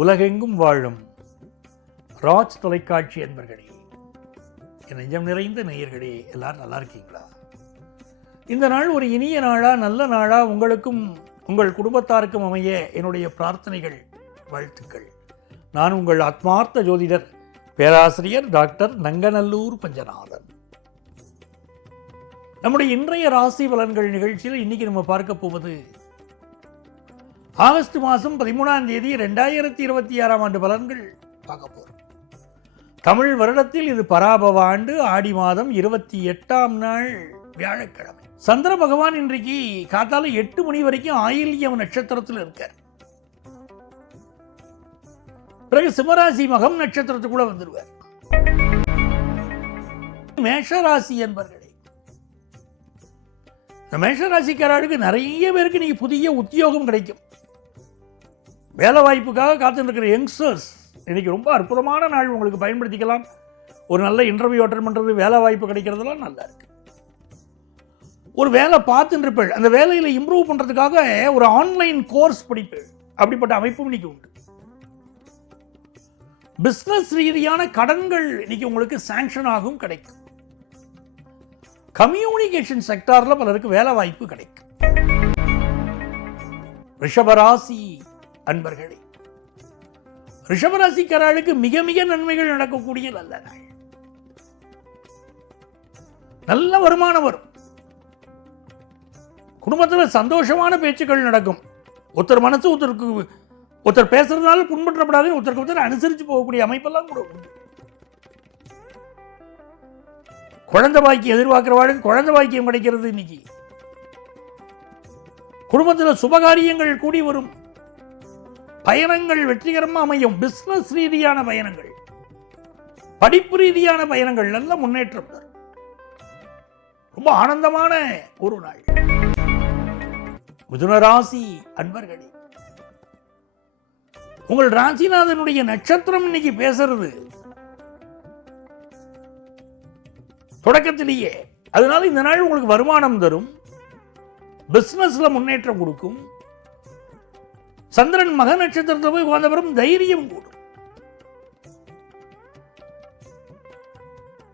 உலகெங்கும் வாழும் ராஜ் தொலைக்காட்சி என்பர்களே, என் நெஞ்சம் நிறைந்த நேயர்களே, எல்லாரும் நல்லா இருக்கீங்களா? இந்த நாள் ஒரு இனிய நாளா, நல்ல நாளா உங்களுக்கும் உங்கள் குடும்பத்தாருக்கும் அமைய என்னுடைய பிரார்த்தனைகள், வாழ்த்துக்கள். நான் உங்கள் ஆத்மார்த்த ஜோதிடர் பேராசிரியர் டாக்டர் நங்கநல்லூர் பஞ்சநாதன். நம்முடைய இன்றைய ராசி பலன்கள் நிகழ்ச்சியில் இன்னைக்கு நம்ம பார்க்க போவது ஆகஸ்ட் மாதம் 13ஆம் தேதி 2026 ஆண்டு பலன்கள் பார்க்க போகிறோம். தமிழ் வருடத்தில் இது பராபவ ஆண்டு, ஆடி மாதம் 28ஆம் நாள் வியாழக்கிழமை. சந்திர பகவான் இன்றைக்கு காத்தால 8 மணி வரைக்கும் ஆயில்யம் நட்சத்திரத்தில் இருக்கார். பிறகு சிம்மராசி மகம் நட்சத்திரத்துக்குள்ள வந்துடுவார். மேஷராசி என்பர்களே, இந்த மேஷராசிக்காரர்களுக்கு நிறைய பேருக்கு இன்னைக்கு புதிய உத்தியோகம் கிடைக்கும். வேலை வாய்ப்புக்காக காத்துட்டு இருக்கிற யங்ஸ்டர்ஸ் இன்னைக்கு ரொம்ப அற்புதமான நாள், உங்களுக்கு பயன்படுத்திக்கலாம். ஒரு நல்ல இன்டர்வியூ அட்டெண்ட் பண்ணுறது, வேலை வாய்ப்பு கிடைக்கிறதுலாம் நல்லா இருக்கு. ஒரு வேலை பார்த்துட்டு இருப்பேன், அந்த வேலையில் இம்ப்ரூவ் பண்ணுறதுக்காக ஒரு ஆன்லைன் கோர்ஸ் படிப்பேன். அப்படிப்பட்ட அமைப்பும் இன்னைக்கு உண்டு. பிஸ்னஸ் ரீதியான கடன்கள் இன்னைக்கு உங்களுக்கு சாங்ஷன் ஆகும், கிடைக்கும். கம்யூனிகேஷன் செக்டாரில் பலருக்கு வேலை வாய்ப்பு கிடைக்கும். ரிஷபராசி அன்பர்களே, ரிஷபராசிக்காரர்களுக்கு மிக மிக நன்மைகள் நடக்கக்கூடிய நல்ல நாள். நல்ல வருமானம் வரும். குடும்பத்தில் சந்தோஷமான பேச்சுக்கள் நடக்கும். ஒருத்தர் மனசு ஒருத்தர் பேசுறதுனால புண்பற்றப்படாது, ஒருத்தருக்கு ஒருத்தர் அனுசரித்து போகக்கூடிய அமைப்பெல்லாம் கூட உண்டு. குழந்தை பாக்கியம் எதிர்பார்க்கிறவாளுக்கு குழந்தை பாக்கியம் கிடைக்கிறது. இன்னைக்கு குடும்பத்தில் சுபகாரியங்கள் கூடி வரும். பயணங்கள் வெற்றிகரமாக அமையும். பிசினஸ் ரீதியான பயணங்கள், படிப்பு ரீதியான பயணங்கள் நல்ல முன்னேற்றம் தரும். ரொம்ப ஆனந்தமான ஒரு நாள். மிதுன ராசி அன்பர்களே, உங்கள் ராசிநாதனுடைய நட்சத்திரம் இன்னைக்கு பேசுறது தொடக்கத்திலேயே. அதனால இந்த நாள் உங்களுக்கு வருமானம் தரும், பிசினஸ்ல முன்னேற்றம் கொடுக்கும். சந்திரன் மக நட்சத்திரத்தில் போய் உட்கார்ந்தவரும் தைரியம் கூடும்.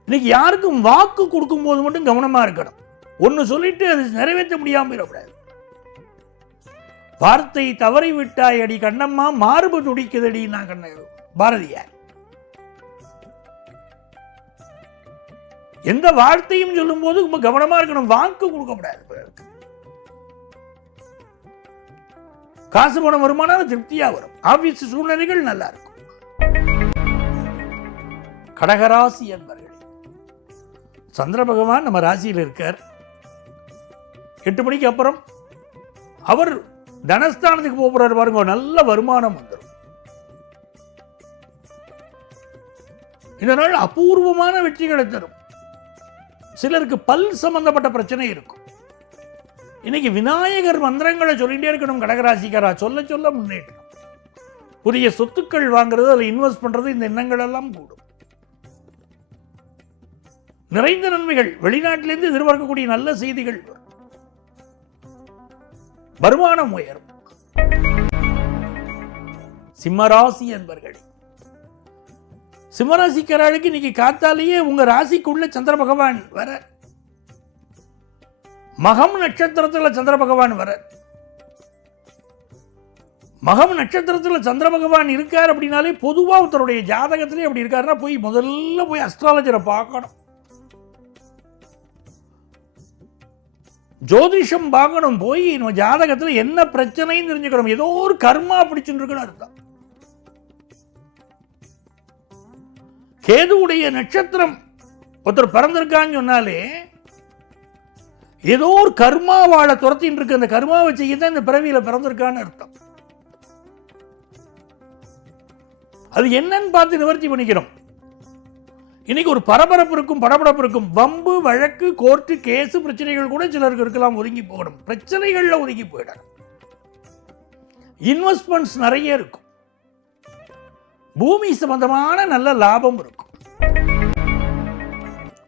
இன்னைக்கு யாருக்கும் வாக்கு கொடுக்கும் போது மட்டும் கவனமா இருக்கணும். ஒன்னு சொல்லிட்டு அது நிறைவேற்ற முடியாம இருக்கக்கூடாது. வார்த்தை தவறி விட்டாய் அடி கண்ணம்மா, மார்பு துடிக்குதடி நான் கண்ண பாரதியார். எந்த வார்த்தையும் சொல்லும் போது ரொம்ப கவனமா இருக்கணும். வாக்கு கொடுக்கப்படாது. காசு பணம் வருமானம் திருப்தியா வரும். ஆபீஸ் சூழ்நிலைகள் நல்லா இருக்கும். கடகராசி என்பர்களே, சந்திர பகவான் நம்ம ராசியில் இருக்கார். 8 மணிக்கு அப்புறம் அவர் தனஸ்தானத்துக்கு போறாரு பாருங்க, நல்ல வருமானம் வந்துடும். இந்த நாள் அபூர்வமான வெற்றிகளை தரும். சிலருக்கு பல் சம்பந்தப்பட்ட பிரச்சனை இருக்கும். இன்னைக்கு விநாயகர் மந்திரங்களை சொல்லிட்டே இருக்கணும். கடகராசிக்காரா சொல்ல சொல்ல முன்னேற்றம். புதிய சொத்துக்கள் வாங்குறது, அதில் இன்வெஸ்ட் பண்றது, இந்த எண்ணங்கள் எல்லாம் கூடும். நிறைந்த நன்மைகள். வெளிநாட்டிலிருந்து எதிர்பார்க்கக்கூடிய நல்ல செய்திகள் வரும். வருமானம் உயரும். சிம்மராசி என்பர்கள், சிம்மராசிக்காரர்களுக்கு இன்னைக்கு காத்தாலேயே உங்க ராசிக்குள்ள சந்திர பகவான் வர, மகம் நட்சத்திரத்தில் சந்திர பகவான் வர. மகம் நட்சத்திரத்தில் சந்திர பகவான் இருக்கார் அப்படின்னாலே பொதுவாக ஒருத்தருடைய ஜாதகத்திலே அப்படி இருக்காருன்னா முதல்ல போய் அஸ்ட்ராலஜரை பார்க்கணும், ஜோதிஷம் பார்க்கணும். போய் நம்ம ஜாதகத்தில் என்ன பிரச்சனைன்னு தெரிஞ்சுக்கணும். ஏதோ ஒரு கர்மா பிடிச்சுட்டு இருக்குன்னு அர்த்தம். கேதுவுடைய நட்சத்திரம் ஒருத்தர் பிறந்திருக்கான்னு சொன்னாலே ஏதோ ஒரு கர்மாவாழ துரத்தின்னு இருக்கு. அந்த கர்மாவை செய்யத்தான் இந்த பிறவியில பிறந்திருக்கான்னு அர்த்தம். அது என்னன்னு பார்த்து நிவர்த்தி பண்ணிக்கிறோம். இன்னைக்கு ஒரு பரபரப்பு இருக்கும், படபடப்பு இருக்கும். வம்பு வழக்கு, கோர்ட்டு கேஸ் பிரச்சனைகள் கூட சிலருக்கு இருக்கலாம். ஒதுங்கி போகணும். பிரச்சனைகள்ல ஒதுங்கி போயிடணும். இன்வெஸ்ட்மெண்ட்ஸ் நிறைய இருக்கும். பூமி சம்பந்தமான நல்ல லாபம் இருக்கும்.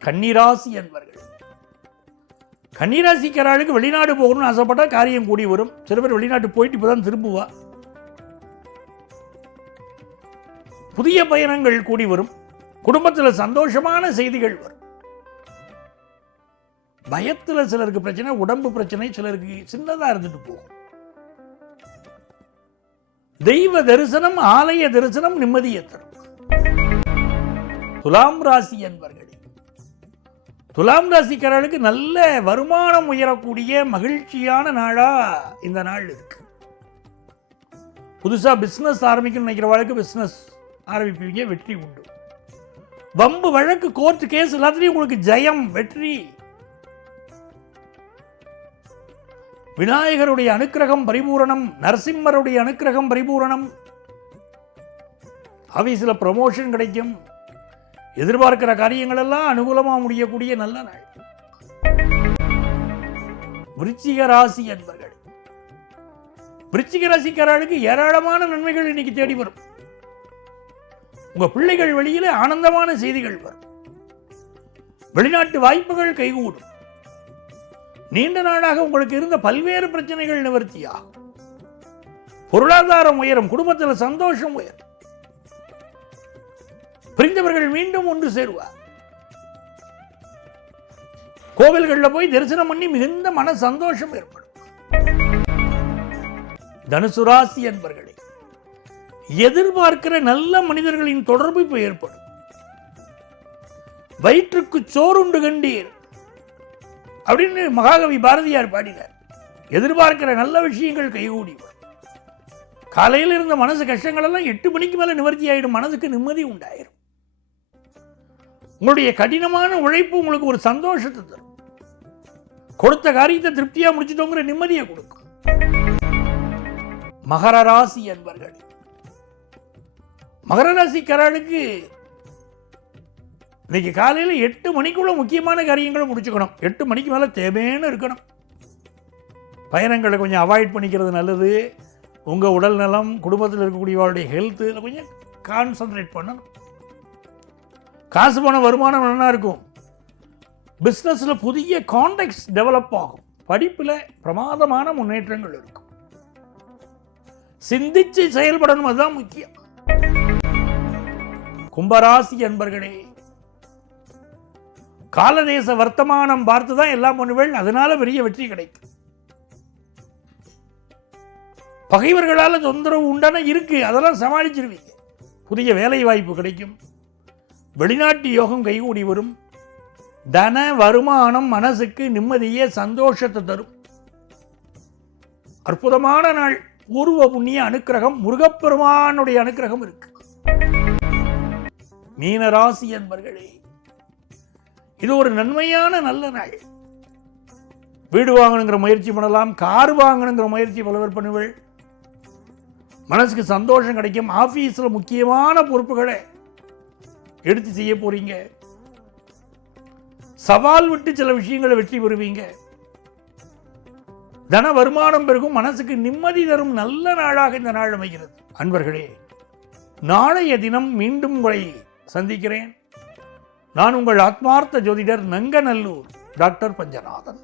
கன்னிராசி என்பர்கள், கன்னிராசிக்காரர்களுக்கு வெளிநாடு போகணும்னு ஆசைப்பட்டா காரியம் கூடி வரும். சில பேர் வெளிநாட்டு போயிட்டு இப்பதான் திரும்புவா. புதிய பயணங்கள் கூடி வரும். குடும்பத்தில் சந்தோஷமான செய்திகள் வரும். பயத்தில் சிலருக்கு பிரச்சனை, உடம்பு பிரச்சனை சிலருக்கு சின்னதா இருந்துட்டு போகும். தெய்வ தரிசனம், ஆலய தரிசனம் நிம்மதியை தரும். துலாம் ராசி என்பர்களே, துலாம் ராசிக்காரர்களுக்கு நல்ல வருமானம் உயரக்கூடிய மகிழ்ச்சியான நாளா இந்த நாள் இருக்கு. புதுசா பிசினஸ் ஆரம்பிக்கணும்னு நினைக்கிறவர்களுக்கு பிசினஸ் ஆரம்பிப்பீங்க, வெற்றி உண்டு. வம்பு வழக்கு கோர்ட் கேஸ் எல்லாத்துலயும் உங்களுக்கு ஜெயம், வெற்றி. விநாயகருடைய அனுக்கிரகம் பரிபூரணம், நரசிம்மருடைய அனுக்கிரகம் பரிபூரணம். ஆபீஸில் ப்ரமோஷன் கிடைக்கும். எதிர்பார்க்கிற காரியங்கள் எல்லாம் அனுகூலமாக முடியக்கூடிய நல்ல நாள். விருச்சிக ராசி என்பர்கள், விருச்சிக ராசிக்காரர்களுக்கு ஏராளமான நன்மைகள் இன்னைக்கு தேடி வரும். உங்க பிள்ளைகள் வெளியில ஆனந்தமான செய்திகள் வரும். வெளிநாட்டு வாய்ப்புகள் கைகூடும். நீண்ட நாளாக உங்களுக்கு இருந்த பல்வேறு பிரச்சனைகள் நிவர்த்தியாகும். பொருளாதாரம் உயரும், குடும்பத்தில் சந்தோஷம் உயரும். பிரிந்தவர்கள் மீண்டும் ஒன்று சேருவார். கோவில்களில் போய் தரிசனம் பண்ணி மிகுந்த மன சந்தோஷம் ஏற்படும். தனுசு ராசி என்பர்களே, எதிர்பார்க்கிற நல்ல மனிதர்களின் தொடர்பு இப்ப ஏற்படும். வயிற்றுக்கு சோறுண்டு கண்டீர் அப்படின்னு மகாகவி பாரதியார் பாடினார். எதிர்பார்க்கிற நல்ல விஷயங்கள் கைகூடி வரும். காலையில் இருந்த மனசு கஷ்டங்கள் எல்லாம் 8 மணிக்கு மேல நிவர்த்தி ஆயிடும். மனதுக்கு நிம்மதி உண்டாயிரும். உங்களுடைய கடினமான உழைப்பு உங்களுக்கு ஒரு சந்தோஷத்தை தரும். கொடுத்த காரியத்தை திருப்தியா முடிச்சிட்டோங்கிற நிம்மதியை கொடுக்கும். மகர ராசி என்பர்கள், மகர ராசிக்காரர்களுக்கு இன்னைக்கு காலையில் 8 மணிக்குள்ள முக்கியமான காரியங்களை முடிச்சுக்கணும். 8 மணிக்கு மேலே தேவைன்னு இருக்கணும். பயணங்களை கொஞ்சம் அவாய்ட் பண்ணிக்கிறது நல்லது. உங்கள் உடல் நலம், குடும்பத்தில் இருக்கக்கூடியவருடைய ஹெல்த்து கொஞ்சம் கான்சன்ட்ரேட் பண்ணணும். காசு பணம் வருமானம் நல்லா இருக்கும். பிஸ்னஸில் புதிய கான்டெக்ட்ஸ் டெவலப் ஆகும். படிப்பில் பிரமாதமான முன்னேற்றங்கள் இருக்கும். சிந்திச்சு செயல்படணும், அதுதான் முக்கியம். கும்பராசி என்பர்களே, காலதேச வர்த்தமானம் பார்த்து தான் எல்லாம் பண்ணுவேள். அதனால பெரிய வெற்றி கிடைக்கும். பகைவர்களால் தொந்தரவு உண்டான இருக்கு, அதெல்லாம் சமாளிச்சிருவீங்க. புதிய வேலை வாய்ப்பு கிடைக்கும். வெளிநாட்டு யோகம் கைகூடி வரும். தன வருமானம் மனசுக்கு நிம்மதியே சந்தோஷத்தை தரும். அற்புதமான நாள். பூர்வ புண்ணிய அனுக்கிரகம், முருகப்பெருமானுடைய அனுக்கிரகம் இருக்கு. மீனராசி என்பர்களே, இது ஒரு நன்மையான நல்ல நாள். வீடு வாங்கணுங்கிற முயற்சி பண்ணலாம். கார் வாங்கணுங்கிற முயற்சி பலவர் பண்ணுவள். மனசுக்கு சந்தோஷம் கிடைக்கும். ஆபீஸில் முக்கியமான பொறுப்புகளை எடுத்து செய்ய போறீங்க. சவால் விட்டு சில விஷயங்களை வெற்றி பெறுவீங்க. தன வருமானம் பெருகும். மனசுக்கு நிம்மதி தரும் நல்ல நாளாக இந்த நாள் அமைகிறது. அன்பர்களே, நாளைய தினம் மீண்டும் உங்களை சந்திக்கிறேன். நான் உங்கள் ஆத்மார்த்த ஜோதிடர் நங்கநல்லூர் டாக்டர் பஞ்சநாதன்.